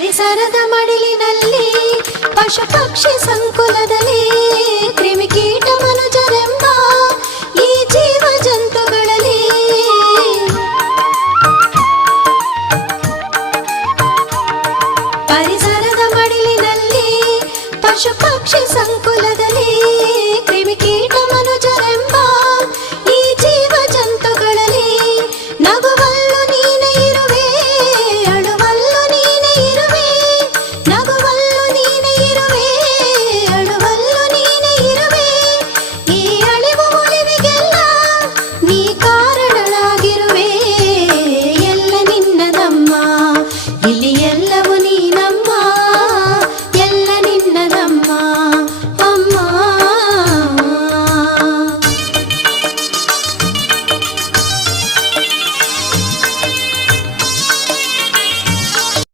ಪರಿಸರದ ಮಡಿಲಿನಲ್ಲಿ ಪಶು ಪಕ್ಷಿ ಸಂಕುಲದಲ್ಲಿ ಕ್ರಿಮಿಕೀಟ ಮನುಜರೆಂಬ ಈ ಜೀವ ಜಂತುಗಳಲ್ಲಿ ಪರಿಸರದ ಮಡಿಲಿನಲ್ಲಿ ಪಶು ಪಕ್ಷಿ ಸಂಕುಲದಲ್ಲಿ